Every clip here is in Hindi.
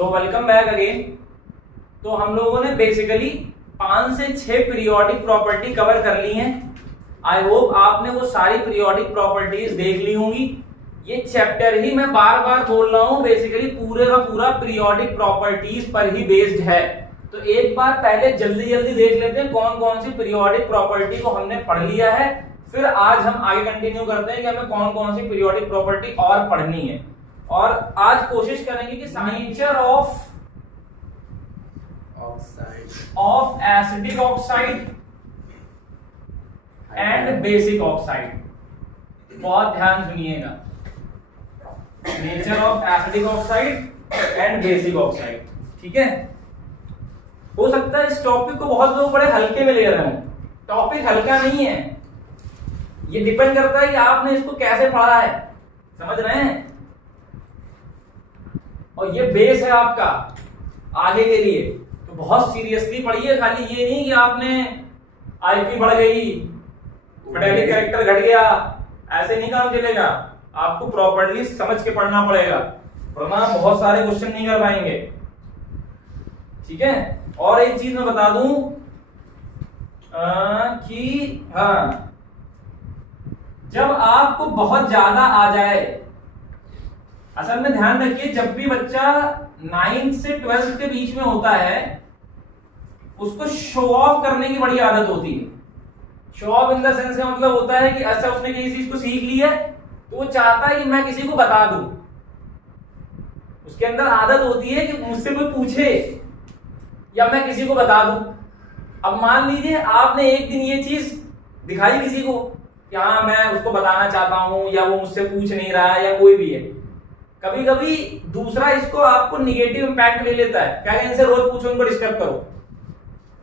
So welcome back again. तो हम लोगों ने बेसिकली 5 से 6 पीरियोडिक प्रॉपर्टी कवर कर ली हैं। आई होप आपने वो सारी पीरियोडिक प्रॉपर्टीज देख ली होंगी। ये चैप्टर ही मैं बार बार बोल रहा हूँ, बेसिकली पूरे का पूरा पीरियोडिक प्रॉपर्टीज पर ही बेस्ड है। तो एक बार पहले जल्दी जल्दी देख लेते हैं कौन कौन सी पीरियोडिक प्रॉपर्टी को हमने पढ़ लिया है, फिर आज हम आगे कंटिन्यू करते हैं कि हमें कौन कौन सी पीरियोडिक प्रॉपर्टी और पढ़नी है। और आज कोशिश करेंगे कि nature of acidic oxide and basic oxide, बहुत ध्यान सुनिएगा। Nature of acidic oxide and basic oxide, ठीक है। हो सकता है इस टॉपिक को बहुत लोग बड़े हल्के में ले रहे हो। टॉपिक हल्का नहीं है, ये डिपेंड करता है कि आपने इसको कैसे पढ़ा है, समझ रहे हैं। और ये बेस है आपका आगे के लिए, तो बहुत सीरियसली पढ़िए। खाली ये नहीं कि आपने आईपी बढ़ गई, फोनेटिक कैरेक्टर घट गया, ऐसे नहीं काम चलेगा। आपको प्रॉपर्ली समझ के पढ़ना पड़ेगा, वरना बहुत सारे क्वेश्चन नहीं कर पाएंगे, ठीक है। और एक चीज मैं बता दूं कि हाँ, जब आपको बहुत ज्यादा आ जाए, असल में ध्यान रखिए, जब भी बच्चा 9th से 12th के बीच में होता है उसको शो ऑफ करने की बड़ी आदत होती है। Show off in the sense का मतलब होता है कि अच्छा उसने किसी चीज को सीख ली है तो वो चाहता है कि मैं किसी को बता दूं। उसके अंदर आदत होती है कि मुझसे कोई पूछे या मैं किसी को बता दूं। अब मान लीजिए आपने एक दिन ये चीज दिखाई किसी को कि हाँ मैं उसको बताना चाहता हूं, या वो मुझसे पूछ नहीं रहा है, या कोई भी है। कभी कभी दूसरा इसको आपको निगेटिव इंपैक्ट ले लेता है, क्या इनसे रोज पूछो, इनको डिस्टर्ब करो।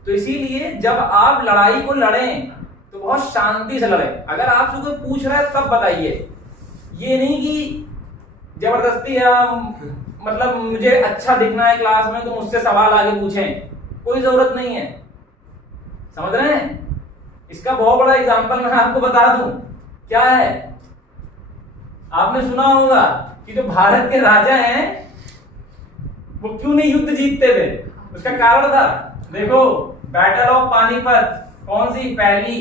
तो इसीलिए जब आप लड़ाई को लड़ें तो बहुत शांति से लड़ें। अगर आपसे कोई पूछ रहा है तब बताइए, ये नहीं कि जबरदस्ती है मतलब मुझे अच्छा दिखना है क्लास में तो मुझसे सवाल आगे पूछें, कोई जरूरत नहीं है, समझ रहे हैं। इसका बहुत बड़ा एग्जांपल मैं आपको बता दूं, क्या है, आपने सुना होगा कि जो भारत के राजा हैं वो क्यों नहीं युद्ध जीतते थे। उसका कारण था, देखो बैटल ऑफ पानीपत, कौन सी पहली,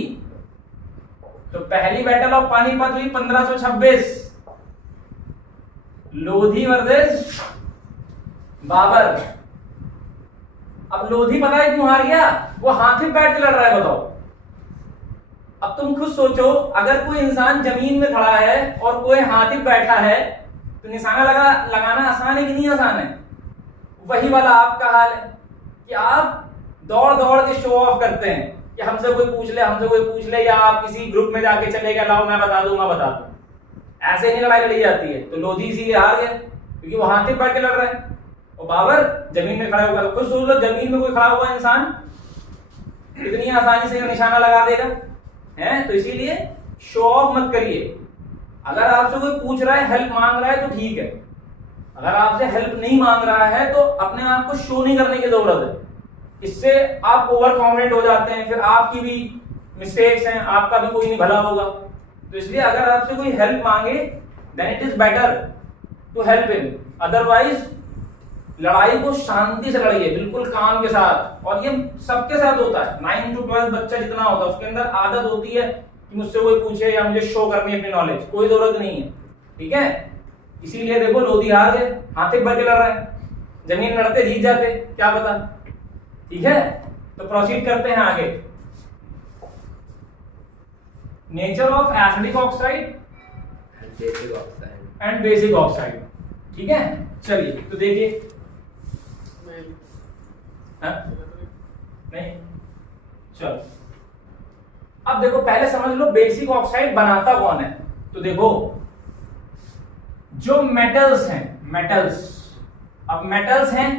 तो पहली बैटल ऑफ पानीपत हुई 1526, लोधी वर्सेस बाबर। अब लोधी पता है क्यों हार गया, वो हाथी बैठ के लड़ रहा है, बताओ। अब तुम खुद सोचो, अगर कोई इंसान जमीन में खड़ा है और कोई हाथी बैठा है तो निशाना लगाना आसान है कि नहीं आसान है। वही वाला आपका हाल है कि आप दौड़ दौड़ के शो ऑफ करते हैं कि हमसे कोई पूछ ले, या आप किसी ग्रुप में जाके चले गए, लाओ मैं बता दूं। ऐसे नहीं लड़ाई लड़ी जाती है। तो लोधी इसीलिए हार गया क्योंकि वो हाथी बैठ के लड़ रहा है, और बाबर जमीन में खड़ा होगा। खुद सोच लो, जमीन में कोई खड़ा हुआ इंसान इतनी आसानी से निशाना लगा देगा, है। तो इसीलिए शो ऑफ मत करिए। अगर आपसे कोई पूछ रहा है, हेल्प मांग रहा है तो ठीक है। अगर आपसे हेल्प नहीं मांग रहा है तो अपने आप को शो नहीं करने की जरूरत है। इससे आप ओवर कॉन्फिडेंट हो जाते हैं, फिर आपकी भी मिस्टेक्स हैं, आपका भी कोई नहीं भला होगा। तो इसलिए अगर आपसे कोई हेल्प मांगे then it is better to help him, otherwise लड़ाई को शांति से लड़िए, बिल्कुल काम के साथ। और ये सबके साथ होता है, 9 to 12 बच्चा जितना होता है उसके अंदर आदत होती है कि मुझसे कोई पूछे या मुझे शो करनी है अपनी नॉलेज, कोई जरूरत नहीं है, ठीक है। इसीलिए देखो लोधी हार गए, हाथी बढ़ के लड़ रहे हैं, जमीन लड़ते जीत जाते, क्या पता, ठीक है। तो प्रोसीड करते हैं आगे। Nature of acidic oxide and basic oxide, ठीक है। चलिए तो देखिए, नहीं चलो अब देखो, पहले समझ लो बेसिक ऑक्साइड बनाता कौन है। तो देखो जो मेटल्स हैं, अब मेटल्स हैं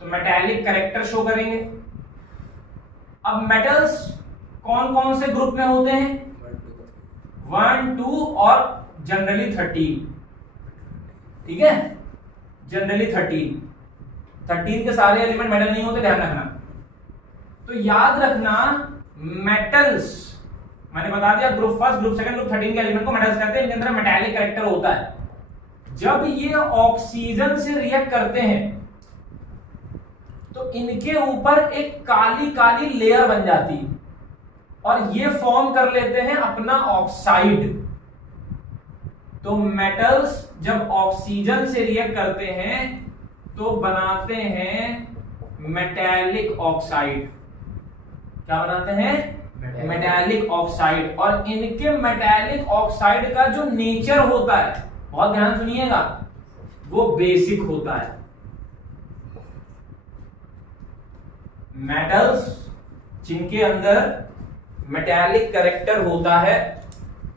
तो मेटालिक कैरेक्टर शो करेंगे। अब मेटल्स कौन कौन से ग्रुप में होते हैं, 1, 2 और जनरली 13, ठीक है। जनरली 13 के सारे एलिमेंट मेटल नहीं होते, ध्यान रखना। तो याद रखना, मेटल्स मैंने बता दिया, group first, group second, group 13 के एलिमेंट को मेटल्स कहते हैं। इनके अंदर मेटालिक कैरेक्टर होता है। जब ये ऑक्सीजन से रिएक्ट करते हैं तो इनके ऊपर एक काली काली लेयर बन जाती है और ये फॉर्म कर लेते हैं अपना ऑक्साइड। तो मेटल्स जब ऑक्सीजन से रिएक्ट करते हैं तो बनाते हैं मेटालिक ऑक्साइड। क्या बनाते हैं? Metallic oxide. और इनके मेटालिक ऑक्साइड का जो नेचर होता है, बहुत ध्यान सुनिएगा, वो बेसिक होता है। मेटल्स जिनके अंदर मेटालिक कैरेक्टर होता है,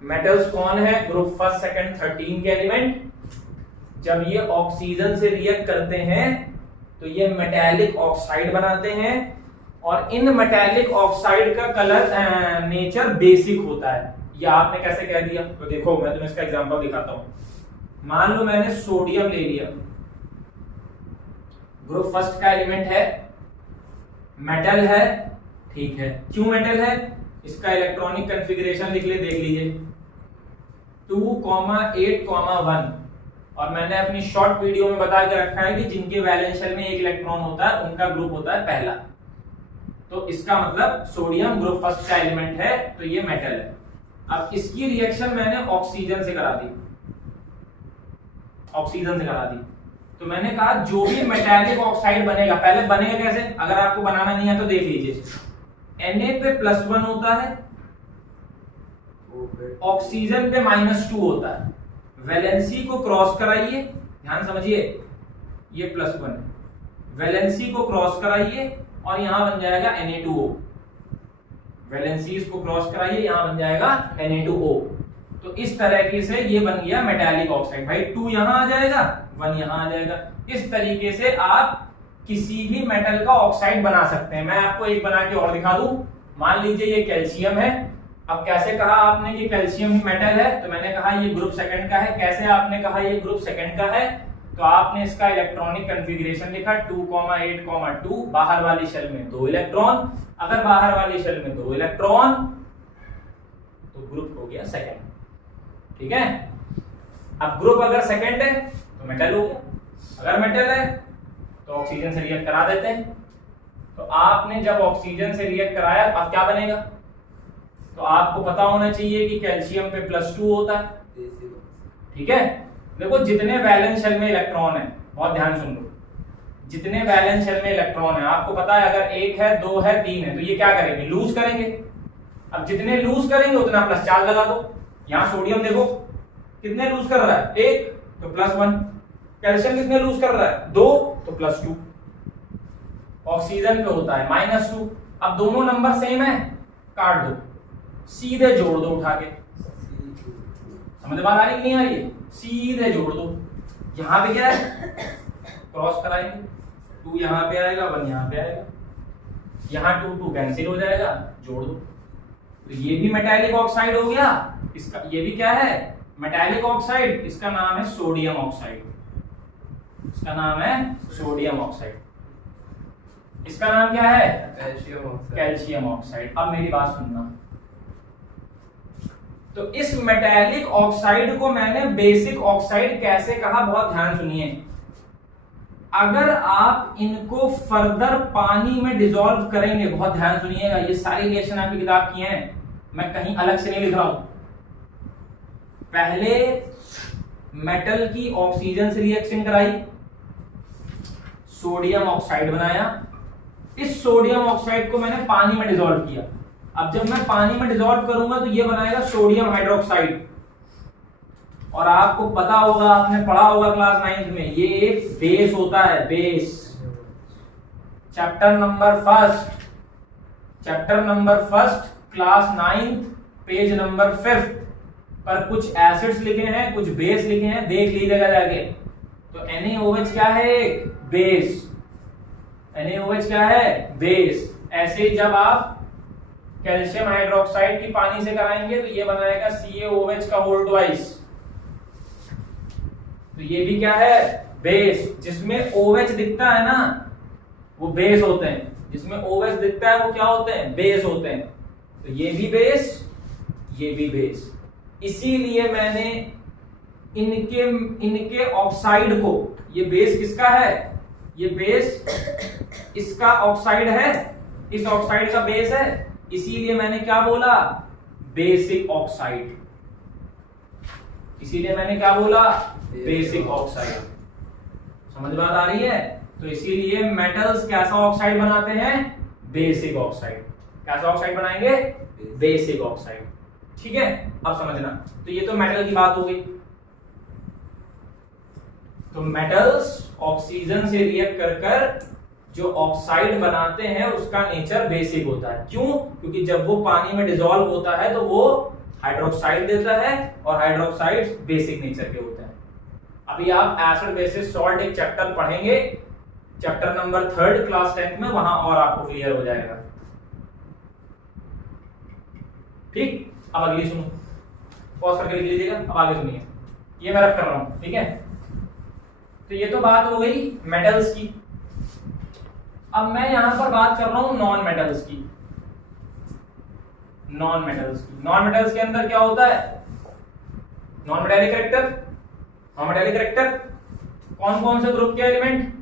मेटल्स कौन है? ग्रुप फर्स्ट सेकंड 13 के एलिमेंट। जब ये ऑक्सीजन से रिएक्ट करते हैं तो ये मेटालिक ऑक्साइड बनाते हैं और इन मेटालिक ऑक्साइड का कलर नेचर बेसिक होता है। ये आपने कैसे कह दिया? तो देखो मैं तुम्हें इसका एग्जांपल दिखाता हूं। मान लो मैंने सोडियम ले लिया, ग्रुप फर्स्ट का एलिमेंट है, मेटल है, ठीक है। क्यों मेटल है? इसका इलेक्ट्रॉनिक कॉन्फ़िगरेशन लिख ले, देख लीजिए 2,8,1। और मैंने अपनी शॉर्ट वीडियो में बता के रखा है कि जिनके वैलेंस शेल में एक इलेक्ट्रॉन होता है उनका ग्रुप होता है पहला। तो इसका मतलब सोडियम ग्रुप फर्स्ट का एलिमेंट है, तो ये मेटल है। अब इसकी रिएक्शन मैंने ऑक्सीजन से करा दी, ऑक्सीजन से करा दी। तो मैंने कहा जो भी मेटालिक ऑक्साइड बनेगा, पहले बनेगा कैसे? अगर आपको बनाना नहीं है तो देख लीजिए, Na पे +1 होता है, ऑक्सीजन पे -2 होता है। वैलेंसी को क्रॉस कराइए, ध्यान समझिए, ये +1 है, वैलेंसी को क्रॉस कराइए और यहां बन जाएगा Na2O। वैलेंसीज को क्रॉस कराइए, यहां बन जाएगा Na2O। तो इस तरीके से ये बन गया मेटालिक ऑक्साइड। भाई 2 यहां आ जाएगा, 1 यहां आ जाएगा। इस तरीके से आप किसी भी मेटल का ऑक्साइड बना सकते हैं। मैं आपको एक बना के और दिखा दूं। मान लीजिए ये कैल्शियम है। अब कैसे कहा आपने कि कैल्शियम ही मेटल है? तो मैंने कहा ये ग्रुप सेकंड का है। कैसे आपने कहा ये ग्रुप सेकंड का है? तो आपने इसका इलेक्ट्रॉनिक कॉन्फ़िगरेशन लिखा 2,8,2। बाहर वाली शेल में 2 इलेक्ट्रॉन। अगर बाहर वाली शेल में 2 इलेक्ट्रॉन तो ग्रुप हो गया सेकंड, ठीक है। अब ग्रुप अगर सेकंड है तो मेटल हो गया, अगर मेटल है तो ऑक्सीजन से रिएक्ट करा देते हैं। तो आपने जब ऑक्सीजन से रिएक्ट कराया अब क्या बनेगा? तो आपको पता होना चाहिए कि कैल्शियम पे +2 होता है, ठीक है। देखो जितने वैलेंस शेल में इलेक्ट्रॉन है, बहुत ध्यान सुन लो, जितने वैलेंस शेल में इलेक्ट्रॉन है आपको पता है अगर 1 है, 2 है, 3 है तो ये क्या करेंगे? लूज करेंगे। अब जितने लूज करेंगे उतना प्लस चार्ज लगा दो। यहां सोडियम देखो कितने लूज कर रहा है? 1 तो +1। कैल्शियम कितने लूज कर रहा है? 2 तो +2। ऑक्सीजन पे होता है -2। अब दोनों नंबर सेम है, काट दो, सीधे जोड़ दो उठा के। समझ में आ रही कि नहीं आ रही? सीधे जोड़ दो। यहां पे क्या है? क्रॉस कराएंगे, 2 यहां पे आएगा, 1 यहां पे आएगा, यहां 2 कैंसिल हो जाएगा, जोड़ दो। तो ये भी मेटालिक ऑक्साइड हो गया। इसका ये भी क्या है? Metallic oxide. इसका नाम है सोडियम ऑक्साइड। इसका नाम है सोडियम ऑक्साइड। इसका नाम क्या है? Calcium oxide. Calcium oxide. अब मेरी बात सुनना, तो इस मेटालिक ऑक्साइड को मैंने बेसिक ऑक्साइड कैसे कहा? बहुत ध्यान सुनिए। अगर आप इनको फर्दर पानी में डिसॉल्व करेंगे, बहुत ध्यान सुनिएगा, ये सारी रिएक्शन आपकी किताब की हैं, मैं कहीं अलग से नहीं लिख रहा हूं। पहले मेटल की ऑक्सीजन से रिएक्शन कराई, सोडियम ऑक्साइड बनाया। इस सोडियम ऑक्साइड को मैंने पानी में डिसॉल्व किया। अब जब मैं पानी में डिसॉल्व करूंगा तो ये बनाएगा सोडियम हाइड्रोक्साइड। और आपको पता होगा, आपने पढ़ा होगा क्लास 9th में, ये एक बेस होता है, base. Chapter number 1 class 9th page number 5 पर कुछ एसिड्स लिखे हैं, कुछ बेस लिखे हैं, देख लीजिएगा जाके। तो NaOH क्या है? एक बेस। NaOH क्या है? बेस। ऐसे जब आप कैल्शियम हाइड्रोक्साइड की पानी से कराएंगे तो ये बनाएगा CaOH का होल ट्वाइस। तो ये भी क्या है? बेस। जिसमें OH दिखता है ना वो बेस होते हैं, जिसमें OH दिखता है वो क्या होते हैं? बेस होते हैं। तो ये भी बेस, ये भी बेस। इसीलिए मैंने इनके ऑक्साइड को, ये बेस किसका है? ये बेस इसका ऑक्साइड है, इस ऑक्साइड का बेस है, इसीलिए मैंने क्या बोला, बेसिक ऑक्साइड। इसीलिए मैंने क्या बोला, बेसिक ऑक्साइड। समझ बात आ रही है? तो इसीलिए मेटल्स कैसा ऑक्साइड बनाते हैं, बेसिक ऑक्साइड। कैसा ऑक्साइड बनाएंगे, बेसिक ऑक्साइड। ठीक है, अब समझना। तो ये तो मेटल की बात हो गई। तो मेटल्स ऑक्सीजन से रिएक्ट कर कर जो ऑक्साइड बनाते हैं उसका नेचर बेसिक होता है। क्यों? क्योंकि जब वो पानी में डिसॉल्व होता है तो वो हाइड्रोक्साइड देता है, और हाइड्रोक्साइड बेसिक नेचर के होते हैं। अभी आप एसिड बेसिस सॉल्ट एक चैप्टर पढ़ेंगे, चैप्टर नंबर 3 क्लास 10th में, वहां और आपको क्लियर हो जाएगा। ठीक, अब अगली सुनो, पॉज करके लिख लीजिएगा, अब आगे सुनिए। ये मैं रख कर रहा हूं, ठीक है? तो ये तो बात हो गई मेटल्स की। अब मैं यहां पर बात कर रहा हूं नॉन मेटल्स की। नॉन मेटल्स की, नॉन मेटल्स के अंदर क्या होता है, non metallic character. Non metallic character कौन कौन से ग्रुप के एलिमेंट,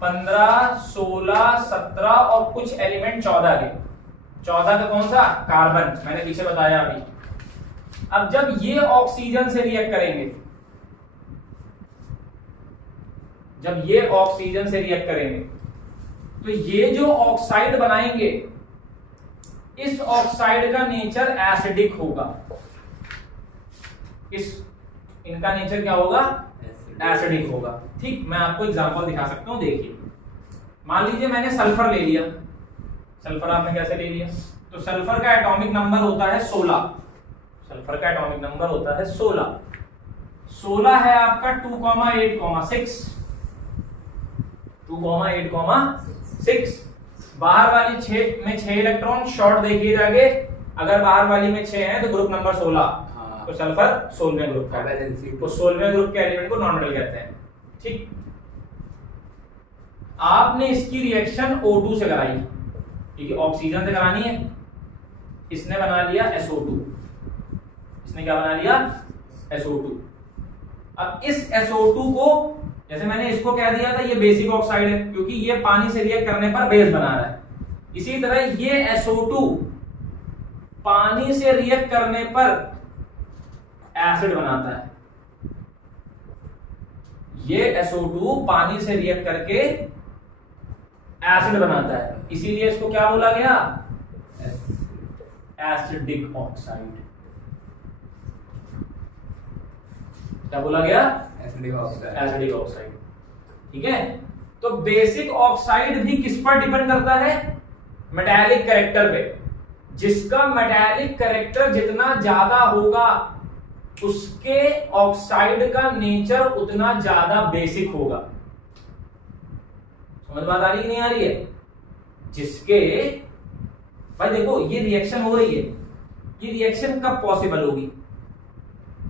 15, 16, 17 और कुछ एलिमेंट 14 के। 14 का कौन सा, कार्बन, मैंने पीछे बताया अभी। अब जब ये ऑक्सीजन से रिएक्ट करेंगे, जब ये ऑक्सीजन से रिएक्ट करेंगे तो ये जो ऑक्साइड बनाएंगे, इस ऑक्साइड का नेचर एसिडिक होगा। इनका नेचर क्या होगा, एसिडिक होगा। ठीक, मैं आपको एग्जांपल दिखा सकता हूं, देखिए। मान लीजिए मैंने सल्फर ले लिया। सल्फर आपने कैसे ले लिया, तो सल्फर का एटॉमिक नंबर होता है 16। सल्फर का एटॉमिक नंबर होता है 16। 16 है आपका 2,8,6। 2,8,6। बाहर वाली 6 में 6 इलेक्ट्रॉन शॉर्ट देखिए जाके, अगर बाहर वाली में 6 है तो ग्रुप नंबर 16, तो सल्फर 16वें ग्रुप का है। तो 16वें ग्रुप के एलिमेंट को नॉन मेटल कहते हैं। ठीक, आपने इसकी रिएक्शन O2 से कराई, ठीक है, ऑक्सीजन से करानी है। इसने बना लिया SO2। इसने क्या बना लिया, SO2। अब इस SO2 को, जैसे मैंने इसको कह दिया था ये बेसिक ऑक्साइड है, क्योंकि ये पानी से रिएक्ट करने पर बेस बना रहा है। इसी तरह ये SO2 पानी से रिएक्ट करने पर एसिड बनाता है। ये SO2 पानी से रिएक्ट करके एसिड बनाता है, इसीलिए इसको क्या बोला गया, एसिडिक ऑक्साइड। क्या बोला गया, एसिडिक ऑक्साइड। ठीक है, तो बेसिक ऑक्साइड भी किस पर डिपेंड करता है, मेटालिक कैरेक्टर पे। जिसका मेटालिक कैरेक्टर जितना ज्यादा होगा उसके ऑक्साइड का नेचर उतना ज्यादा बेसिक होगा। समझ बात आ रही है नहीं आ रही है? जिसके, भाई देखो ये रिएक्शन हो रही है, ये रिएक्शन कब पॉसिबल होगी,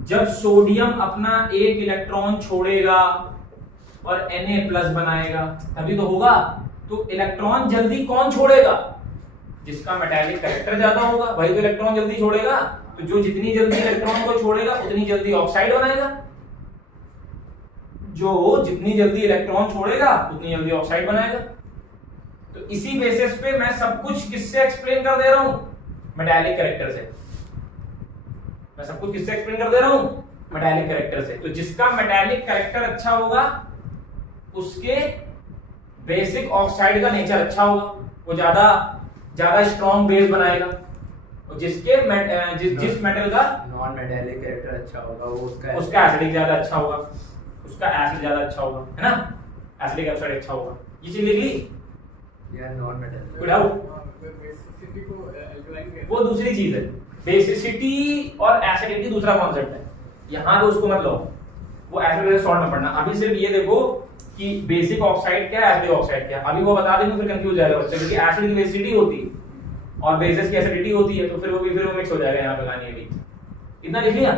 जब सोडियम अपना एक इलेक्ट्रॉन छोड़ेगा और Na+ बनाएगा, तभी तो होगा। तो इलेक्ट्रॉन जल्दी कौन छोड़ेगा, जिसका मेटालिक कैरेक्टर ज्यादा होगा, वही तो इलेक्ट्रॉन जल्दी छोड़ेगा। तो जो जितनी जल्दी इलेक्ट्रॉन को छोड़ेगा उतनी जल्दी ऑक्साइड बनाएगा। जो जितनी जल्दी इलेक्ट्रॉन छोड़ेगा उतनी जल्दी ऑक्साइड बनाएगा। तो इसी बेसिस पे मैं सब कुछ किससे एक्सप्लेन कर दे रहा हूं, मेटालिक कैरेक्टर से। मैं सब कुछ किससे एक्सप्लेन कर दे रहा हूं, मेटालिक कैरेक्टर से। तो जिसका मेटालिक कैरेक्टर अच्छा होगा उसके बेसिक ऑक्साइड का नेचर अच्छा होगा, वो ज्यादा स्ट्रॉन्ग बेस बनाएगा। और जिसके जिस मेटल का नॉन मेटालिक कैरेक्टर अच्छा होगा वो उसका एसिडिक ज्यादा अच्छा होगा, उसका एसिड ज्यादा अच्छा होगा, है ना, एसिडिक ऑक्साइड अच्छा होगा। ये चीज लिख ली या नॉन मेटालिक, कोई डाउट? बेसिसिटी को एल्कलाइन वो दूसरी चीज है, बेसिसिटी और एसिडिटी दूसरा कॉन्सेप्ट है। यहां पे उसको मत लो, वो एसिड बेस सॉल्ट में पढ़ना। अभी सिर्फ ये देखो कि बेसिक ऑक्साइड क्या है, एसिडिक ऑक्साइड क्या है। अभी वो बता देंगे फिर कंफ्यूज जाएगा बच्चा, क्योंकि एसिड की बेसिसिटी होती है और बेसिस की एसिडिटी होती है, तो फिर वो मिक्स हो जाएगा यहाँ पे कहानी। अभी इतना लिख लिया।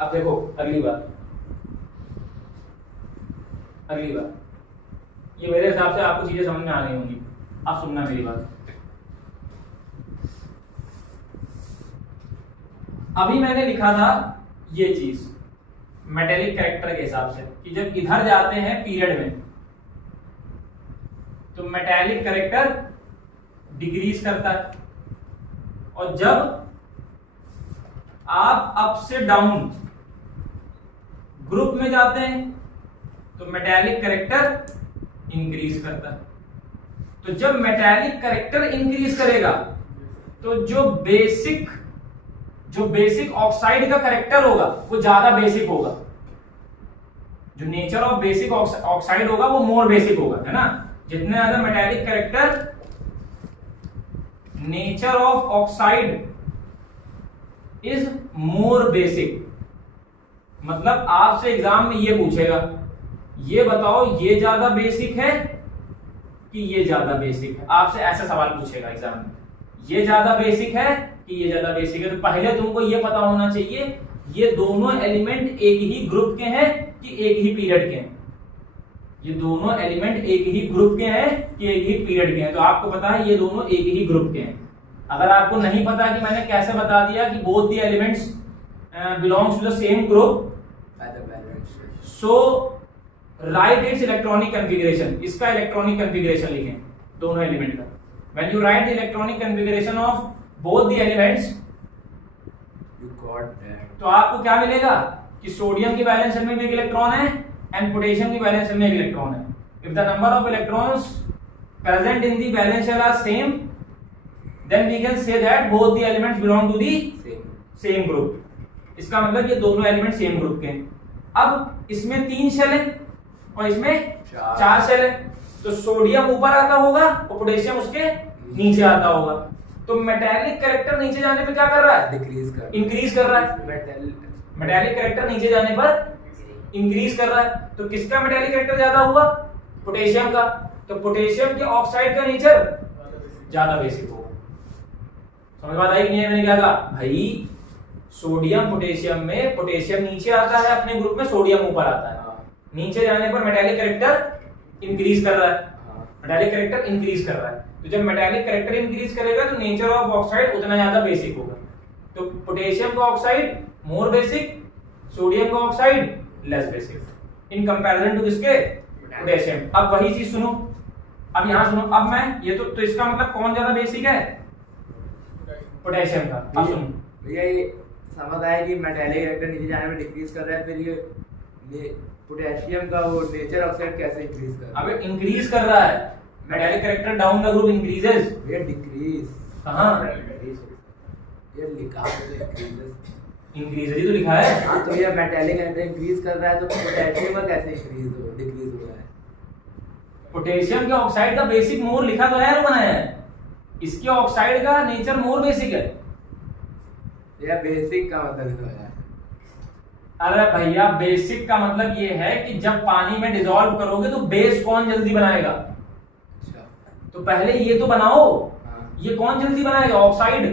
अब देखो अगली बात, ये मेरे हिसाब से आपको चीजें समझ में आ गई होंगी। अब सुनना मेरी बात। अभी मैंने लिखा था ये चीज, मेटेलिक कैरेक्टर के हिसाब से कि जब इधर जाते हैं पीरियड में तो मेटेलिक कैरेक्टर डिक्रीज करता है, और जब आप अप से डाउन ग्रुप में जाते हैं तो मेटेलिक कैरेक्टर इंक्रीज करता है। तो जब मेटेलिक कैरेक्टर इंक्रीज करेगा तो जो बेसिक ऑक्साइड का कैरेक्टर होगा वो ज्यादा बेसिक होगा, जो नेचर ऑफ बेसिक ऑक्साइड होगा वो मोर बेसिक होगा, है ना। जितने ज्यादा metallic character, nature of oxide is more basic. मतलब आपसे एग्जाम में ये पूछेगा, ये बताओ ये ज्यादा बेसिक है कि ये ज्यादा बेसिक है। आपसे ऐसा सवाल पूछेगा एग्जाम में, ये ज्यादा बेसिक है कि ये ज्यादा बेसिक है। तो पहले तुमको ये पता होना चाहिए ये दोनों एलिमेंट एक ही ग्रुप के हैं कि एक ही पीरियड के हैं। ये दोनों एलिमेंट एक ही ग्रुप के हैं कि एक ही पीरियड के हैं। तो आपको पता है ये दोनों एक ही ग्रुप के हैं। अगर आपको नहीं पता कि मैंने कैसे बता दिया कि both the elements belongs to the same group, so write its electronic configuration. इसका इलेक्ट्रॉनिक कॉन्फ़िगरेशन लिखें दोनों एलिमेंट का। When you write the electronic configuration of both the elements, You got that. तो आपको क्या मिलेगा कि सोडियम की वैलेंस शेल में भी एक इलेक्ट्रॉन है एंड पोटेशियम की वैलेंस शेल में एक इलेक्ट्रॉन है। If the number of electrons present in the valence shell are same, then we can say that both the elements belong to the same group. इसका मतलब ये दोनों एलिमेंट सेम ग्रुप के हैं। अब इसमें 3 शेल है और इसमें 4 शेल है, तो सोडियम ऊपर आता होगा और पोटेशियम उसके नीचे आता होगा। तो मेटेलिक कैरेक्टर नीचे जाने पे क्या कर रहा है? इंक्रीज कर रहा है। मेटेलिक कैरेक्टर नीचे जाने पर इंक्रीज कर रहा है। तो किसका मेटेलिक कैरेक्टर ज्यादा हुआ? पोटेशियम का। तो पोटेशियम के ऑक्साइड का नेचर ज्यादा बेसिक होगा। समझ बात आई कि नहीं? मैंने क्या कहा भाई, सोडियम पोटेशियम में पोटेशियम नीचे आता है अपने ग्रुप में, सोडियम ऊपर आता है। नीचे जाने पर मेटेलिक कैरेक्टर इंक्रीज कर रहा है, मेटेलिक कैरेक्टर इंक्रीज कर रहा है। तो जब मेटेलिक कैरेक्टर इंक्रीज करेगा तो नेचर ऑफ ऑक्साइड उतना ज्यादा बेसिक होगा। तो पोटेशियम का ऑक्साइड मोर बेसिक, सोडियम का oxide less basic in comparison to किसके? पोटेशियम। अब वही चीज सुनो, अब यहां सुनो। अब मैं ये तो इसका मतलब कौन ज्यादा बेसिक है? पोटेशियम का। अब सुनो भैया, ये समझ आया कि मेटेलिक कैरेक्टर नीचे जाने में डिक्रीज कर रहा है, फिर ये पोटेशियम का वो नेचर ऑक्साइड कैसे इंक्रीज कर रहा है? अब इंक्रीज कर रहा है। Metallic character down the group increases. ये डिक्रीज कहां? ये लिखा है इंक्रीजेस। इंक्रीज ही तो लिखा है। हां, तो ये मेटेलिक कैरेक्टर इंक्रीज कर रहा है, तो पोटेशियम का कैसे डिक्रीज हो रहा है? पोटेशियम के ऑक्साइड का बेसिक मोर लिखा तो है, वो बनाया है। इसके ऑक्साइड का नेचर मोर बेसिक है। ये बेसिक का मतलब है। अरे भैया, बेसिक का मतलब ये है कि जब पानी में डिसॉल्व करोगे तो बेस कौन जल्दी बनाएगा? अच्छा, तो पहले ये तो बनाओ। हाँ। ये कौन जल्दी बनाएगा? Oxide,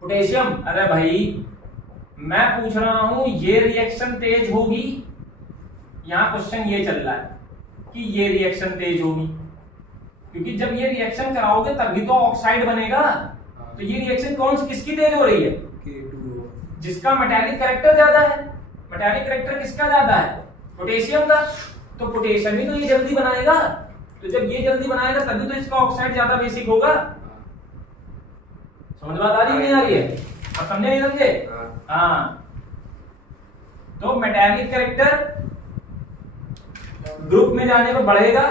potassium. अरे भाई, मैं पूछ रहा हूं ये रिएक्शन तेज होगी। यहां क्वेश्चन ये चल रहा है कि ये रिएक्शन तेज होगी, क्योंकि जब ये रिएक्शन कराओगे तभी तो ऑक्साइड बनेगा। तो ये रिएक्शन कौन सी किसकी तेज हो रही है? जिसका मेटेलिक कैरेक्टर ज्यादा है। मेटेलिक कैरेक्टर किसका ज्यादा है? पोटेशियम का। तो पोटेशियम ही तो ये जल्दी बनाएगा। तो जब ये जल्दी बनाएगा तभी तो इसका ऑक्साइड ज्यादा बेसिक होगा। समझ बात आ रही है नहीं आ रही है? आप समझे नहीं समझे? हाँ। तो मेटेलिक कैरेक्टर ग्रुप में जाने पर बढ़ेगा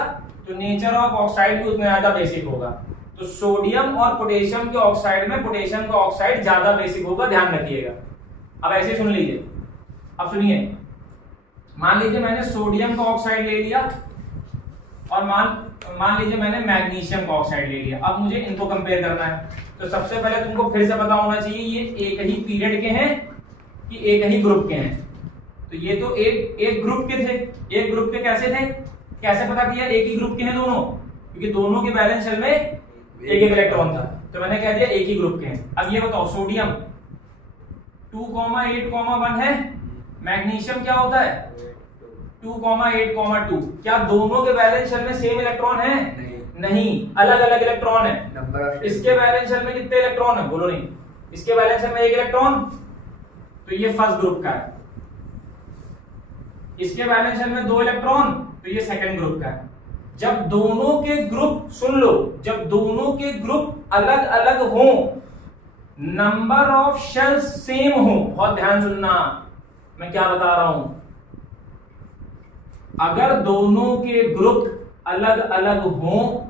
तो नेचर ऑफ ऑक्साइड भी उतना ज्यादा बेसिक होगा। तो सोडियम और पोटेशियम के ऑक्साइड में पोटेशियम का ऑक्साइड ज्यादा बेसिक होगा, ध्यान रखिएगा। अब ऐसे सुन लीजिए। अब सुनिए, मान लीजिए मैंने सोडियम का ऑक्साइड ले लिया और मान लीजिए मैंने मैग्नीशियम का ऑक्साइड ले लिया। अब मुझे इनको कंपेयर करना है। तो सबसे पहले तुमको फिर से पता होना चाहिए ये एक ही पीरियड के हैं कि एक ही ग्रुप के हैं। तो ये तो एक ग्रुप के थे। एक ग्रुप के कैसे थे? कैसे पता किया एक ही ग्रुप के हैं दोनों? क्योंकि दोनों के बैलेंस शेल में एक इलेक्ट्रॉन था, तो मैंने कह दिया एक ही ग्रुप के हैं। अब ये बताओ, सोडियम 2,8,1 है, मैग्नीशियम क्या होता है 2,8,2। क्या दोनों के बैलेंस शेल में सेम इलेक्ट्रॉन है? नहीं, अलग अलग इलेक्ट्रॉन है। इसके बैलेंस शेल में कितने इलेक्ट्रॉन है? बोलो नहीं। इसके बैलेंस शेल में एक इलेक्ट्रॉन, तो ये फर्स्ट ग्रुप का है। इसके वैलेंस शेल में 2 इलेक्ट्रॉन, तो ये सेकंड ग्रुप का है। जब दोनों के ग्रुप, सुन लो, जब दोनों के ग्रुप अलग अलग हो, नंबर ऑफ शेल्स सेम हो, बहुत ध्यान सुनना मैं क्या बता रहा हूं, अगर दोनों के ग्रुप अलग अलग हो,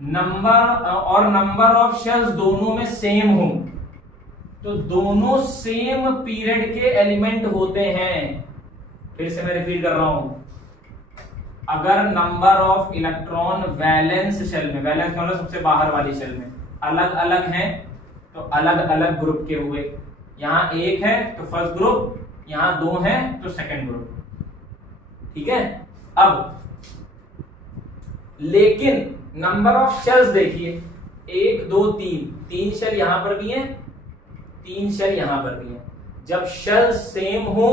नंबर ऑफ शेल्स दोनों में सेम हो, तो दोनों सेम पीरियड के एलिमेंट होते हैं। फिर से मैं रिपीट कर रहा हूं, अगर number of electron valence shell में, वैलेंस मतलब सबसे बाहर वाली शेल में अलग अलग हैं, तो अलग अलग ग्रुप के हुए। यहां 1 है तो फर्स्ट ग्रुप, यहां 2 है तो सेकंड ग्रुप। ठीक है। अब लेकिन नंबर ऑफ शेल्स देखिए, 1 2 3 शेल यहां पर भी हैं, 3 शेल यहां पर भी हैं। जब शेल सेम हो,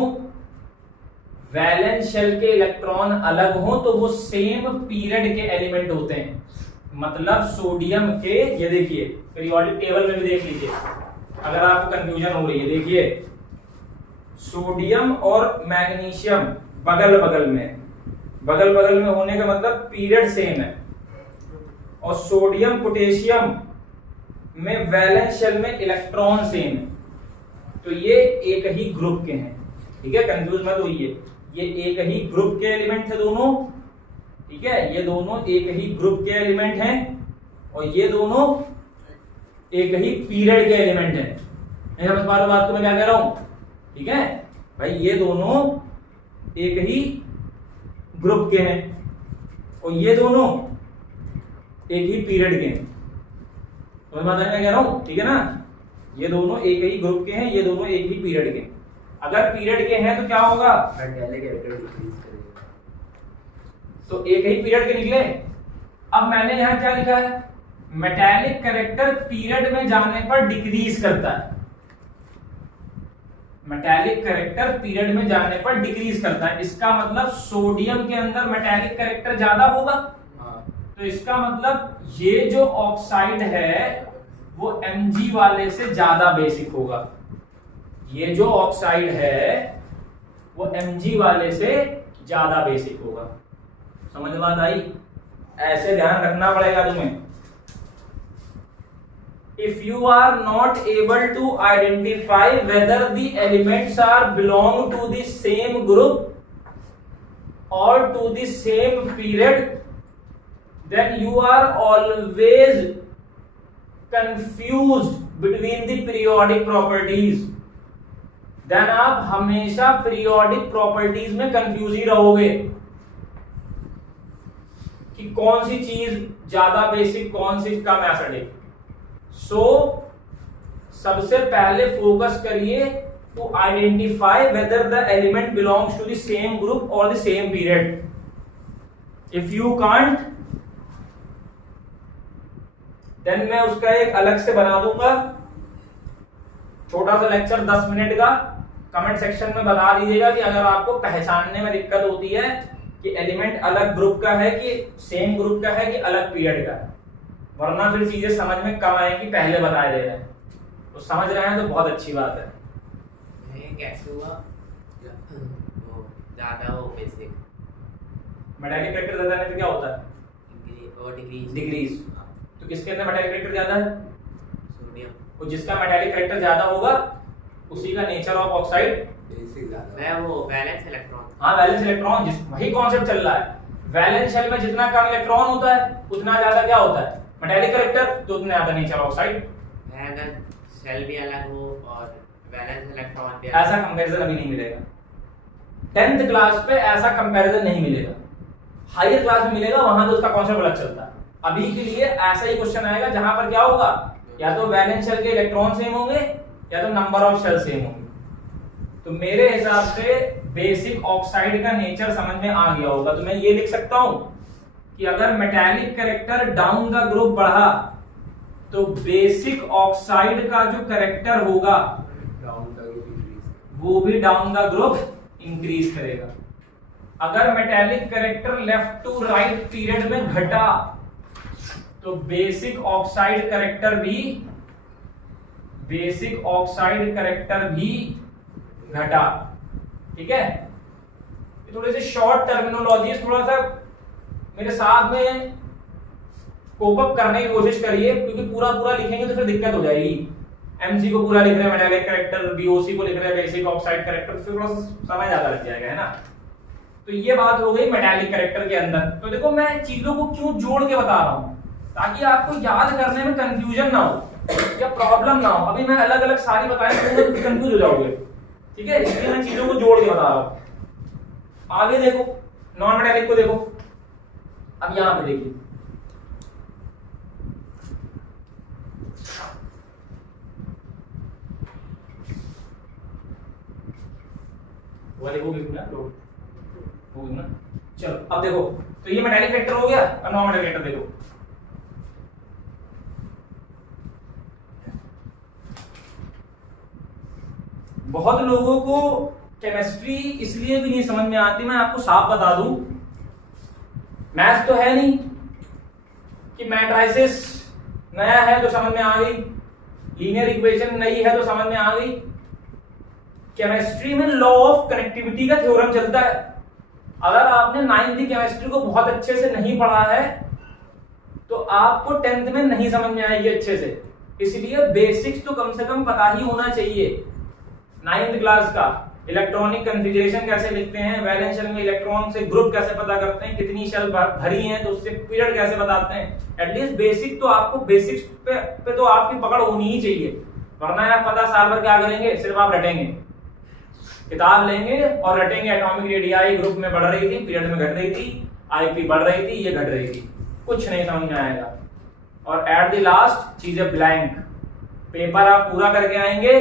वैलेंस शेल के इलेक्ट्रॉन अलग हो, तो वो सेम पीरियड के एलिमेंट होते हैं। मतलब सोडियम के, ये देखिए पीरियोडिक टेबल में भी देख लीजिए अगर आपको कंफ्यूजन हो रही है। देखिए सोडियम और मैग्नीशियम बगल बगल में होने का मतलब पीरियड सेम है, और सोडियम पोटेशियम में वैलेंस शेल में इलेक्ट्रॉन सेम है, तो ये एक ही ग्रुप के हैं। ठीक है, कंफ्यूज मत होइए, ये एक ही ग्रुप के एलिमेंट थे दोनों। ठीक है, ये दोनों एक ही ग्रुप के एलिमेंट हैं, और ये दोनों एक ही पीरियड के एलिमेंट हैं। नहीं समझ पा रहे हो बात को मैं क्या कह रहा हूं? ठीक है भाई, ये दोनों एक ही ग्रुप के हैं, और ये दोनों एक ही पीरियड के हैं। तो मैं कह रहा हूं, ठीक है ना, ये दोनों एक ही ग्रुप के हैं, ये दोनों एक ही पीरियड के। अगर पीरियड के हैं तो क्या होगा, तो एक ही पीरियड के निकले। अब मैंने यहां क्या लिखा है, मेटालिक कैरेक्टर पीरियड में जाने पर डिक्रीज करता है। मेटालिक कैरेक्टर पीरियड में जाने पर डिक्रीज करता है, इसका मतलब सोडियम के अंदर मेटालिक कैरेक्टर ज्यादा होगा। तो इसका मतलब ये जो ऑक्साइड है वो Mg वाले से ज्यादा बेसिक होगा। ये जो ऑक्साइड है वो Mg वाले से ज्यादा बेसिक होगा। समझ में बात आई? ऐसे ध्यान रखना पड़ेगा तुम्हें। If you are not able to identify whether the elements are belong to the same group or to the same period, then you are always confused between the periodic properties. Then आप हमेशा periodic properties में confuse ही रहोगे कि कौन सी चीज ज्यादा बेसिक, कौन सी कम एसिडिक। सो सबसे पहले फोकस करिए to identify whether the element belongs to the same group और the same period. If you can't, then मैं उसका एक अलग से बना दूंगा छोटा सा लेक्चर 10 मिनट का। कमेंट सेक्शन में बता दीजिएगा कि अगर आपको पहचानने में दिक्कत होती है कि एलिमेंट अलग ग्रुप का है कि सेम ग्रुप का है कि अलग पीरियड का है, वरना फिर चीजें समझ में कम आएंगी, पहले बताए दे रहे हैं। तो समझ रहे हैं तो बहुत अच्छी बात है। कैसे हुआ वो ज्यादा हो बेसिक मेटालिक कैरेक्टर ज्यादा है तो क्या होता है, डिक्रीज। तो किसके अंदर मेटालिक कैरेक्टर ज्यादा है, सोडियम। तो जिसका मेटालिक कैरेक्टर ज्यादा होगा उसी का नेचर ऑफ ऑक्साइड बेसिक ज्यादा है। वो वैलेंस इलेक्ट्रॉन, हाँ वैलेंस इलेक्ट्रॉन, जिस वही कॉन्सेप्ट चल रहा है। वैलेंस शेल में जितना कम इलेक्ट्रॉन होता है उतना ज्यादा क्या होता है, मेटालिक कैरेक्टर, तो उतना ज्यादा नेचर ऑक्साइड। अगर शेल भी अलग हो और वैलेंस इलेक्ट्रॉन भी ऐसा कंपैरिजन अभी नहीं मिलेगा 10th क्लास पे, ऐसा कंपैरिजन नहीं मिलेगा। हायर क्लास में मिलेगा, वहां तो उसका कॉन्सेप्ट अलग चलता है। अभी के लिए ऐसा ही क्वेश्चन आएगा जहां पर क्या होगा, या तो वैलेंस शेल के इलेक्ट्रॉन सेम होंगे या तो नंबर ऑफ शेल सेम होंगे। तो मेरे हिसाब से बेसिक ऑक्साइड का नेचर समझ में आ गया होगा। तो मैं ये लिख सकता हूं कि अगर metallic character down the group बढ़ा तो बेसिक ऑक्साइड का जो कैरेक्टर होगा वो भी डाउन द ग्रुप इंक्रीज करेगा। अगर metallic character left to right period में घटा तो बेसिक ऑक्साइड कैरेक्टर भी घटा। ठीक है, ये थोड़े से शॉर्ट टर्मिनोलॉजी, थोड़ा सा मेरे साथ में कोप अप करने की कोशिश करिए, क्योंकि पूरा पूरा लिखेंगे तो फिर दिक्कत हो जाएगी। एमसी को पूरा लिख रहे हैं मेटालिक कैरेक्टर, बीओसी को लिख रहे हैं बेसिक ऑक्साइड कैरेक्टर, फिर थोड़ा सा समय ज्यादा लग जाएगा, है ना। तो ये बात हो गई मेटालिक कैरेक्टर के अंदर। तो देखो मैं चीजों को क्यों जोड़ के बता रहा हूं, ताकि आपको याद करने में कंफ्यूजन ना हो या प्रॉब्लम ना हो। अभी मैं अलग अलग सारी बताएंगे तो कंफ्यूज हो जाओगे, ठीक है, इसलिए मैं चीजों को जोड़ के बता रहा हूं। आगे देखो, नॉन मेटालिक को देखो, अब यहां पे देखिए, वाले हो गई ना, चलो अब देखो, तो ये मेटालिक कैरेक्टर हो गया। अब नॉन मेटालिक कैरेक्टर देखो, बहुत लोगों को केमिस्ट्री इसलिए भी नहीं समझ में आती, मैं आपको साफ बता दूं, मैथ्स तो है नहीं कि मैट्रिसेस नया है तो समझ में आ गई, लीनियर इक्वेशन नई है तो समझ में आ गई। केमिस्ट्री में लॉ ऑफ कनेक्टिविटी का थ्योरम चलता है। अगर आपने 9th की केमिस्ट्री को बहुत अच्छे से नहीं पढ़ा है तो आपको 10th में नहीं समझ में आएगी अच्छे से, इसलिए बेसिक्स तो कम से कम पता ही होना चाहिए। 9th क्लास का इलेक्ट्रॉनिक कन्फिगरेशन कैसे लिखते हैं, वैलेंस शेल में इलेक्ट्रॉन से ग्रुप कैसे पता करते हैं, कितनी शेल भरी हैं तो उससे पीरियड कैसे बताते हैं, एटलीस्ट बेसिक तो आपको बेसिक्स पे तो आपकी पकड़ होनी ही चाहिए। वरना आप पता साल भर क्या करेंगे, सिर्फ आप रटेंगे, किताब लेंगे और रटेंगे एटॉमिक रेडियाई ग्रुप में बढ़ रही थी, पीरियड में घट रही थी, आईपी बढ़ रही थी, ये घट रही थी, कुछ नहीं समझ में आएगा। और एट द लास्ट चीजें ब्लैंक, पेपर आप पूरा करके आएंगे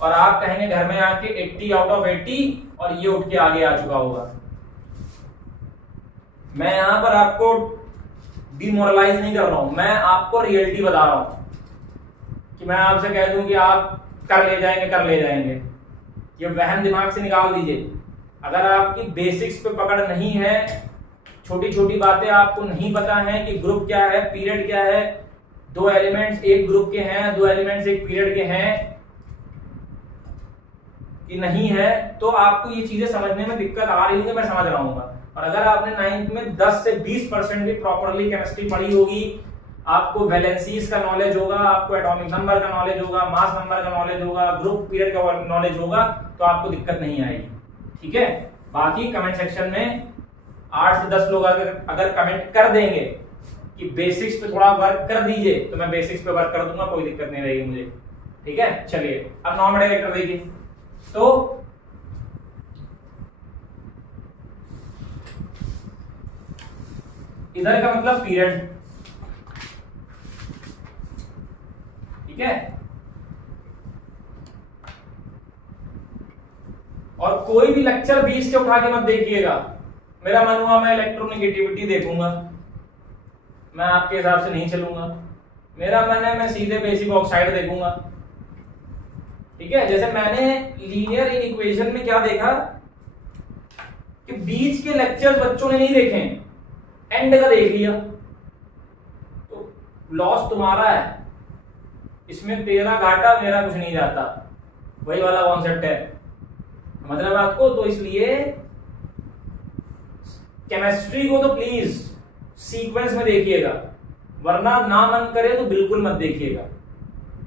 और आप कहेंगे घर में आके 80 आउट ऑफ 80 और ये उठ के आगे आ चुका होगा। मैं यहां पर आपको डिमोरलाइज नहीं कर रहा हूं, मैं आपको रियलिटी बता रहा हूं कि मैं आपसे कह दूं कि आप कर ले जाएंगे, ये वहम दिमाग से निकाल दीजिए। अगर आपकी बेसिक्स पे पकड़ नहीं है, छोटी छोटी बातें आपको नहीं पता है कि ग्रुप क्या है, पीरियड क्या है, दो एलिमेंट्स एक ग्रुप के हैं, दो एलिमेंट्स एक पीरियड के हैं कि नहीं है, तो आपको ये चीजें समझने में दिक्कत आ रही है, मैं समझ रहा हूँ। और अगर आपने 9th में 10 से 20% भी प्रॉपरली केमिस्ट्री पढ़ी होगी, आपको वैलेंसीज का नॉलेज होगा, आपको एटॉमिक नंबर का नॉलेज होगा, मास नंबर का नॉलेज होगा, ग्रुप पीरियड का नॉलेज होगा, तो आपको दिक्कत नहीं आएगी, ठीक है। बाकी कमेंट सेक्शन में 8 से 10 लोग अगर कमेंट कर देंगे कि बेसिक्स पे थोड़ा वर्क कर दीजिए, तो मैं बेसिक्स पे वर्क कर दूंगा, कोई दिक्कत नहीं रहेगी मुझे, ठीक है। चलिए अब नॉन मेटालिक कैरेक्टर देखिए, तो इधर का मतलब पीरियड, ठीक है। और कोई भी लेक्चर 20 से उठा के मत देखिएगा, मेरा मन हुआ मैं इलेक्ट्रोनेगेटिविटी देखूंगा, मैं आपके हिसाब से नहीं चलूंगा। मेरा मन है मैं सीधे बेसिक ऑक्साइड देखूंगा, ठीक है। जैसे मैंने लीनियर इन इक्वेशन में क्या देखा कि बीच के लेक्चर्स बच्चों ने नहीं देखे, एंड का देख लिया, तो लॉस तुम्हारा है, इसमें तेरा घाटा मेरा कुछ नहीं जाता, वही वाला कॉन्सेप्ट है, मतलब आपको। तो इसलिए केमिस्ट्री को तो प्लीज सीक्वेंस में देखिएगा, वरना ना मन करे तो बिल्कुल मत देखिएगा।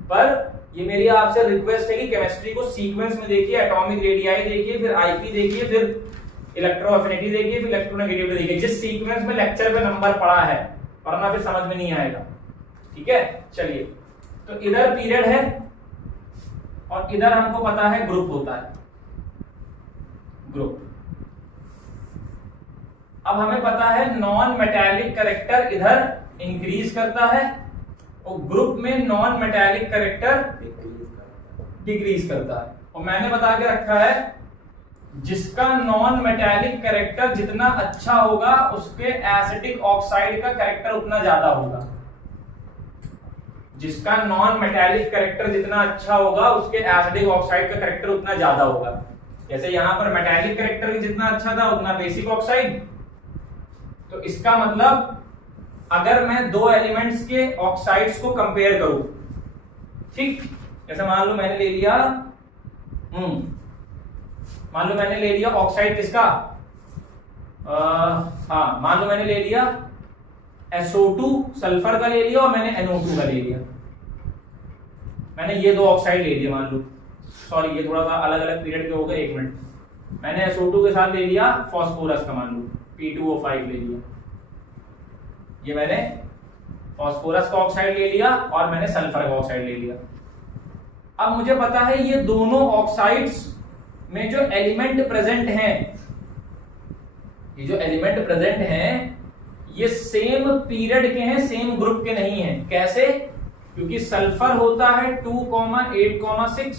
पर ये मेरी आपसे रिक्वेस्ट है कि केमिस्ट्री को सीक्वेंस में देखिए, एटॉमिक रेडियाई देखिए, फिर आईपी देखिए, फिर इलेक्ट्रोअफिनिटी देखिए, फिर इलेक्ट्रोनेगेटिविटी देखिए, जिस सीक्वेंस में लेक्चर पे नंबर पड़ा है, वरना फिर समझ में नहीं आएगा, ठीक है। चलिए, तो इधर पीरियड है और इधर हमको पता है ग्रुप होता है, ग्रुप। अब हमें पता है नॉन मेटालिक कैरेक्टर इधर इंक्रीज करता है और ग्रुप में नॉन मेटालिक कैरेक्टर डिक्रीज करता है। और मैंने बता के रखा है जिसका नॉन मेटालिक कैरेक्टर जितना अच्छा होगा उसके एसिडिक ऑक्साइड का कैरेक्टर उतना ज्यादा होगा। जिसका नॉन मेटालिक कैरेक्टर जितना अच्छा होगा उसके एसिडिक ऑक्साइड का कैरेक्टर उतना ज्यादा होगा। जैसे यहां पर मेटालिक कैरेक्टर भी जितना अच्छा था उतना बेसिक ऑक्साइड। तो इसका मतलब अगर मैं दो एलिमेंट्स के ऑक्साइड्स को कंपेयर करूं, ठीक, जैसे मान लो मैंने ले लिया ऑक्साइड किसका, हाँ मान लो मैंने ले लिया SO2 सल्फर का ले लिया और मैंने NO2 का ले लिया, मैंने ये दो ऑक्साइड ले लिया मान लो, सॉरी ये थोड़ा सा अलग अलग पीरियड के हो गए, एक मिनट, मैंने SO2 के साथ ले लिया फास्फोरस का मान लो P2O5 ले लिया, ये मैंने फास्फोरस का ऑक्साइड ले लिया और मैंने सल्फर का ऑक्साइड ले लिया। अब मुझे पता है ये दोनों ऑक्साइड्स में जो एलिमेंट प्रेजेंट हैं, ये जो एलिमेंट प्रेजेंट हैं ये सेम पीरियड के हैं, सेम ग्रुप के नहीं हैं। कैसे? क्योंकि सल्फर होता है 2,8,6,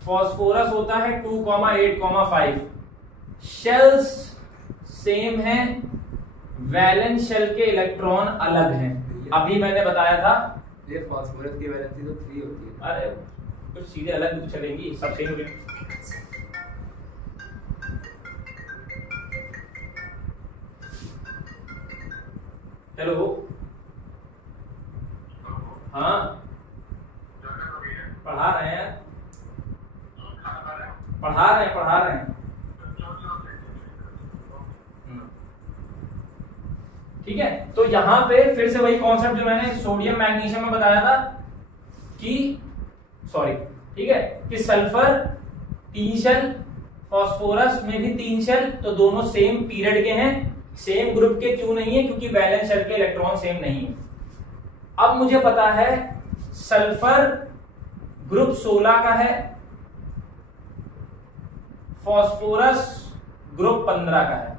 फास्फोरस होता है 2,8,5, शेल्स सेम हैं, वैलेंस शेल के इलेक्ट्रॉन अलग हैं। अभी मैंने बताया था ये फास्फोरस की वैलेंसी तो 3 होती है। अरे कुछ चीजें अलग तो चलेंगी, सब सेम होगी। हेलो, हाँ पढ़ा रहे हैं, पढ़ा रहे हैं। ठीक है, तो यहां पे फिर से वही कॉन्सेप्ट जो मैंने सोडियम मैग्नीशियम में बताया था कि सॉरी, ठीक है, कि सल्फर 3 शेल, फास्फोरस में भी 3 शेल, तो दोनों सेम पीरियड के हैं, सेम ग्रुप के क्यों नहीं है? क्योंकि वैलेंस शेल के इलेक्ट्रॉन सेम नहीं है। अब मुझे पता है सल्फर ग्रुप 16 का है, फास्फोरस ग्रुप 15 का है।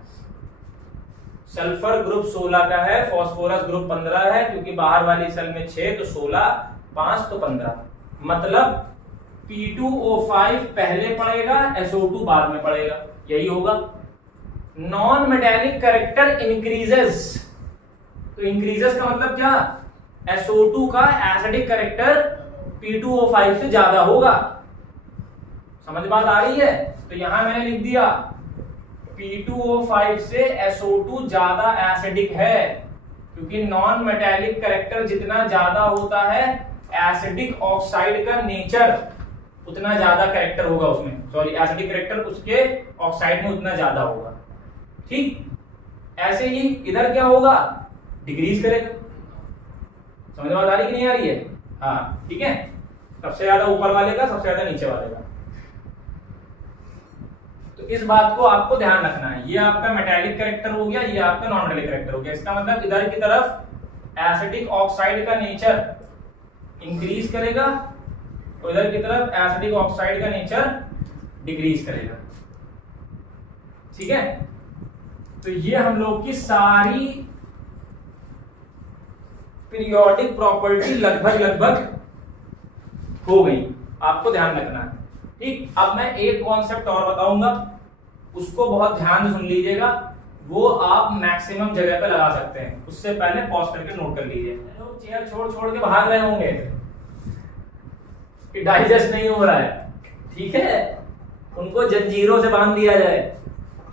सल्फर ग्रुप 16 का है, फास्फोरस ग्रुप 15 है, क्योंकि बाहर वाली सेल में 6 तो 16, 5 तो 15, मतलब P2O5 पहले पड़ेगा, SO2 बाद में पड़ेगा, यही होगा। नॉन मेटालिक कैरेक्टर इंक्रीजेस, तो इंक्रीजेस का मतलब क्या? SO2 का एसिडिक कैरेक्टर P2O5 से ज्यादा होगा। समझ बात आ रही है? तो यहां मैंने लिख दिया P2O5 से SO2 ज्यादा एसिडिक है, क्योंकि नॉन मेटालिक कैरेक्टर जितना ज्यादा होता है, एसिडिक ऑक्साइड का नेचर उतना ज्यादा कैरेक्टर होगा उसमें, सॉरी एसिडिक कैरेक्टर उसके ऑक्साइड में उतना ज्यादा होगा। ठीक, ऐसे ही इधर क्या होगा? डिक्रीज करेगा। समझ में आ रही कि नहीं आ रही है? हाँ ठीक है, सबसे ज्यादा ऊपर वाले का, सबसे ज्यादा नीचे वाले का। तो इस बात को आपको ध्यान रखना है, ये आपका मेटालिक कैरेक्टर हो गया, ये आपका नॉन मेटालिक कैरेक्टर हो गया। इसका मतलब इधर की तरफ एसिडिक ऑक्साइड का नेचर इंक्रीज करेगा, और इधर की तरफ एसिडिक ऑक्साइड का नेचर डिक्रीज करेगा। ठीक है, तो ये हम लोग की सारी पीरियोडिक प्रॉपर्टी लगभग हो गई, आपको ध्यान रखना है। ठीक, अब मैं एक कॉन्सेप्ट और बताऊंगा, उसको बहुत ध्यान से सुन लीजिएगा, वो आप मैक्सिमम जगह पे लगा सकते हैं। उससे पहले पॉज करके नोट कर लीजिए। लोग चेयर छोड़ के भाग रहे होंगे कि डाइजेस्ट नहीं हो रहा है, ठीक है, उनको जंजीरों से बांध दिया जाए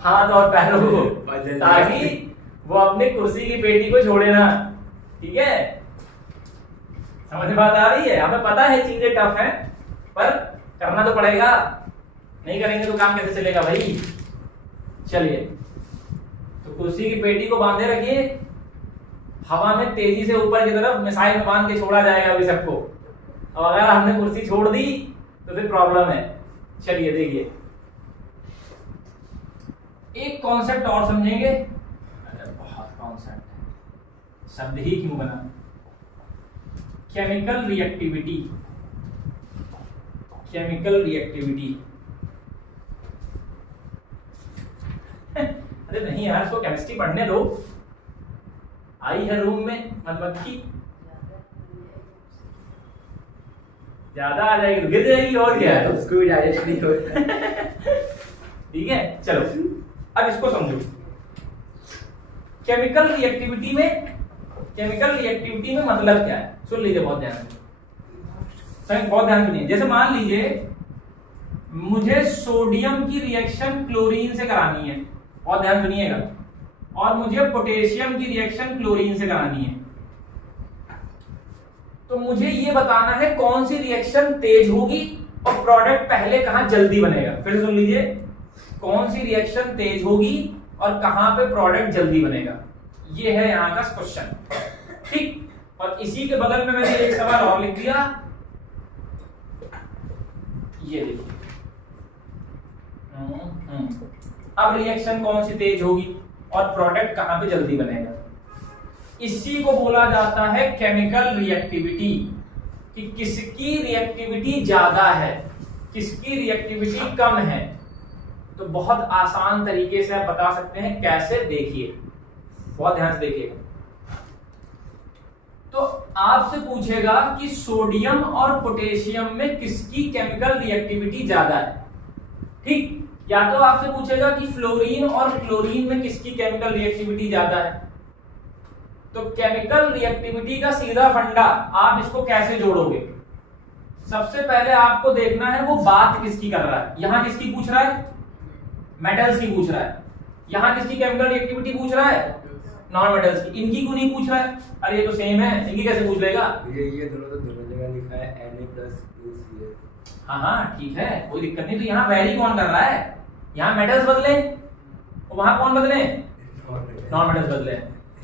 हाथ और पैरों को, ताकि वो अपनी कुर्सी की पेटी को छोड़े ना। ठीक है, समझ में बात आ रही है? हमें पता है चीजें टफ है, पर करना तो पड़ेगा, नहीं करेंगे तो काम कैसे चलेगा भाई। चलिए, तो कुर्सी की पेटी को बांधे रखिए, हवा में तेजी से ऊपर की तरफ मिसाइल में बांध के छोड़ा जाएगा अभी सबको, और अगर हमने कुर्सी छोड़ दी तो फिर प्रॉब्लम है। चलिए देखिए, एक कॉन्सेप्ट और समझेंगे। अरे बहुत कॉन्सेप्ट है, शब्द ही क्यों बना। केमिकल रिएक्टिविटी, केमिकल रिएक्टिविटी अरे नहीं यार, इसको केमिस्ट्री पढ़ने दो। आई है रूम में मधुमक्खी, ज्यादा आ जाएगी तो गिर जाएगी, और क्या है, उसको भी डाइजेस्ट नहीं होता। ठीक है, चलो अब इसको समझो। केमिकल रिएक्टिविटी में मतलब क्या है, सुन लीजिए बहुत ध्यान से, बहुत ध्यान सुनिए। जैसे मान लीजिए मुझे सोडियम की रिएक्शन क्लोरीन से करानी है, बहुत ध्यान सुनिएगा, और मुझे पोटेशियम की रिएक्शन क्लोरीन से करानी है, तो मुझे ये बताना है कौन सी रिएक्शन तेज होगी और प्रोडक्ट पहले कहां जल्दी बनेगा। फिर सुन लीजिए, कौन सी रिएक्शन तेज होगी और कहां पे प्रोडक्ट जल्दी बनेगा, ये है यहां का क्वेश्चन। ठीक, और इसी के बगल में मैंने एक सवाल और लिख दिया, ये देखिए। अब रिएक्शन कौन सी तेज होगी और प्रोडक्ट कहां पे जल्दी बनेगा, इसी को बोला जाता है केमिकल रिएक्टिविटी, कि किसकी रिएक्टिविटी ज्यादा है, किसकी रिएक्टिविटी कम है। तो बहुत आसान तरीके से आप बता सकते हैं, कैसे, देखिए, बहुत ध्यान से देखिएगा। तो आपसे पूछेगा कि सोडियम और पोटेशियम में किसकी केमिकल रिएक्टिविटी ज्यादा है। ठीक, या तो आपसे पूछेगा कि फ्लोरीन और क्लोरीन में किसकी केमिकल रिएक्टिविटी ज्यादा है। तो केमिकल रिएक्टिविटी का सीधा फंडा, आप इसको कैसे जोड़ोगे, सबसे पहले आपको देखना है वो बात किसकी कर रहा है। यहां किसकी पूछ रहा है, मेटल्स की पूछ रहा है। यहां किसकी केमिकल रिएक्टिविटी पूछ रहा है, नॉन मेटल्स की। इनकी क्यों नहीं पूछ रहा है, अरे ये तो सेम है, इनकी कैसे पूछ लेगा। ये दोनों तो दोनों जगह लिखा है Na+2Cl। हाँ ठीक है, कोई दिक्कत नहीं। तो यहाँ वैरी कौन कर रहा है, यहाँ मेटल्स बदले और वहां कौन बदले, नॉन मेटल्स बदले।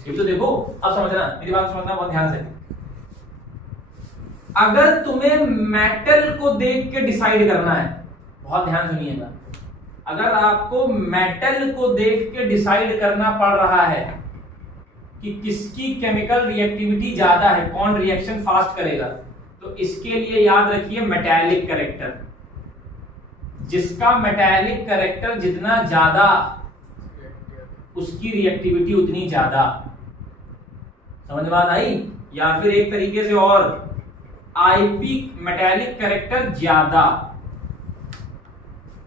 ये तो देखो, अब समझना, मेरी बात समझना बहुत ध्यान से। अगर तुम्हें मेटल को देख के डिसाइड करना है, बहुत ध्यान सुनिएगा, अगर आपको मेटल को देख के डिसाइड करना पड़ रहा है कि किसकी केमिकल रिएक्टिविटी ज्यादा है, कौन रिएक्शन फास्ट करेगा, तो इसके लिए याद रखिए मेटालिक कैरेक्टर। जिसका मेटालिक कैरेक्टर जितना ज्यादा, उसकी रिएक्टिविटी उतनी ज्यादा। समझ बात आई। या फिर एक तरीके से और, आईपी मेटालिक कैरेक्टर ज्यादा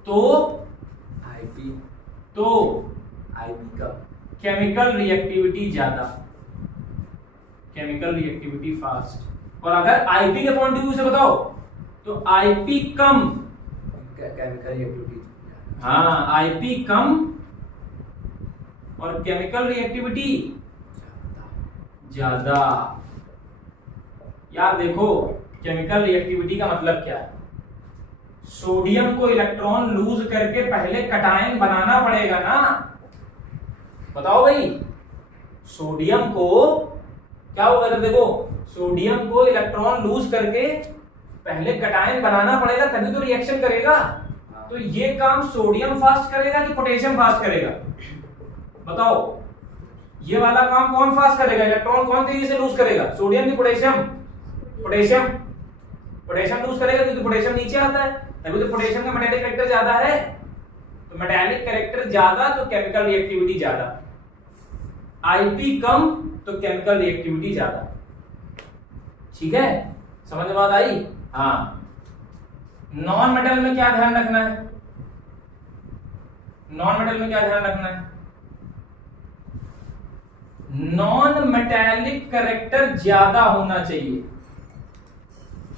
तो आईपी का केमिकल रिएक्टिविटी ज्यादा, केमिकल रिएक्टिविटी फास्ट। और अगर आईपी के पॉइंट ऑफ व्यू से बताओ तो आईपी कम, केमिकल रिएक्टिविटी, हाँ आईपी कम और केमिकल रिएक्टिविटी ज्यादा। यार देखो, केमिकल रिएक्टिविटी का मतलब क्या है, सोडियम को इलेक्ट्रॉन लूज करके पहले कटायन बनाना पड़ेगा ना। बताओ भाई, सोडियम को क्या होगा, जब देखो सोडियम को इलेक्ट्रॉन लूज करके पहले कटायन बनाना पड़ेगा, तभी तो रिएक्शन करेगा। तो ये काम सोडियम फास्ट करेगा कि पोटेशियम फास्ट करेगा, बताओ। ये वाला काम कौन फास्ट करेगा, इलेक्ट्रॉन कौन तेजी से लूज करेगा, सोडियम की पोटेशियम, पोटेशियम, पोटेशियम लूज करेगा क्योंकि पोटेशियम नीचे आता है, तभी तो पोटेशियम का मेटालिक कैरेक्टर ज्यादा है। तो मेटालिक कैरेक्टर ज्यादा तो केमिकल रिएक्टिविटी ज्यादा, आईपी कम तो केमिकल रिएक्टिविटी ज्यादा। ठीक है, समझ में बात आई। हाँ, नॉन मेटल में क्या ध्यान रखना है, नॉन मेटल में क्या ध्यान रखना है, नॉन मेटालिक कैरेक्टर ज्यादा होना चाहिए।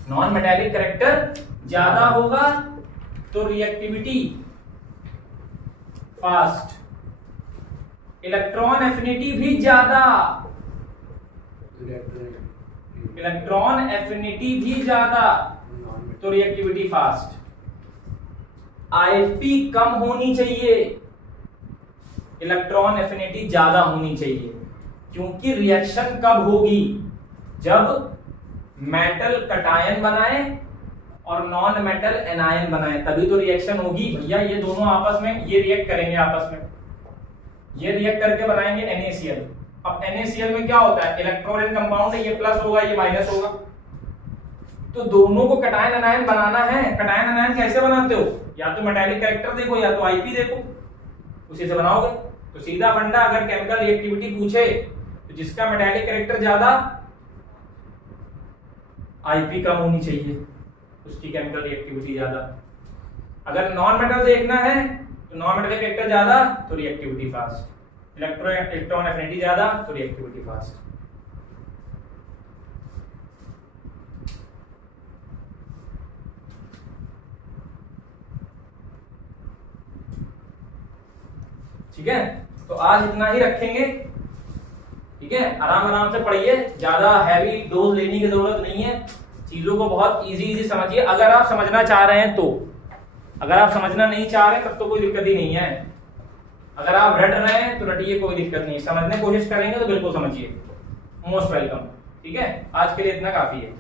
नॉन मेटालिक कैरेक्टर ज्यादा होगा तो रिएक्टिविटी फास्ट, इलेक्ट्रॉन एफिनिटी भी ज्यादा, इलेक्ट्रॉन एफिनिटी भी ज्यादा तो रिएक्टिविटी फास्ट। आईपी कम होनी चाहिए, इलेक्ट्रॉन एफिनिटी ज्यादा होनी चाहिए, क्योंकि रिएक्शन कब होगी, जब मेटल कटायन बनाए और नॉन मेटल एनायन बनाए, तभी तो रिएक्शन होगी भैया। ये दोनों आपस में ये रिएक्ट करेंगे, आपस में ये रिएक्ट करके बनाएंगे NaCl। अब NaCl में क्या होता है, इलेक्ट्रोलाइट कंपाउंड है, ये प्लस होगा ये माइनस होगा। तो दोनों को कटायन एनायन बनाना है। कटायन एनायन कैसे बनाते हो, या तो मेटालिक कैरेक्टर देखो या तो आईपी देखो, उसी से बनाओगे। तो सीधा फंडा, अगर केमिकल रिएक्टिविटी पूछे तो जिसका मेटालिक कैरेक्टर ज्यादा, आईपी कम होनी चाहिए, उसकी केमिकल रिएक्टिविटी ज्यादा। अगर नॉन मेटल देखना है तो नॉन मेटल कैरेक्टर ज्यादा तो रिएक्टिविटी फास्ट, इलेक्ट्रॉन एफिनिटी ज्यादा तो रिएक्टिविटी फास्ट। ठीक है, तो आज इतना ही रखेंगे। ठीक है, आराम आराम से पढ़िए, ज्यादा हैवी डोज लेने की जरूरत नहीं है। चीजों को बहुत इजी समझिए, अगर आप समझना चाह रहे हैं तो। अगर आप समझना नहीं चाह रहे तब तो कोई दिक्कत ही नहीं है। अगर आप रट रहे हैं तो रटिए, कोई दिक्कत नहीं, समझने की कोशिश करेंगे तो बिल्कुल समझिए। Most welcome. ठीक है, आज के लिए इतना काफी है।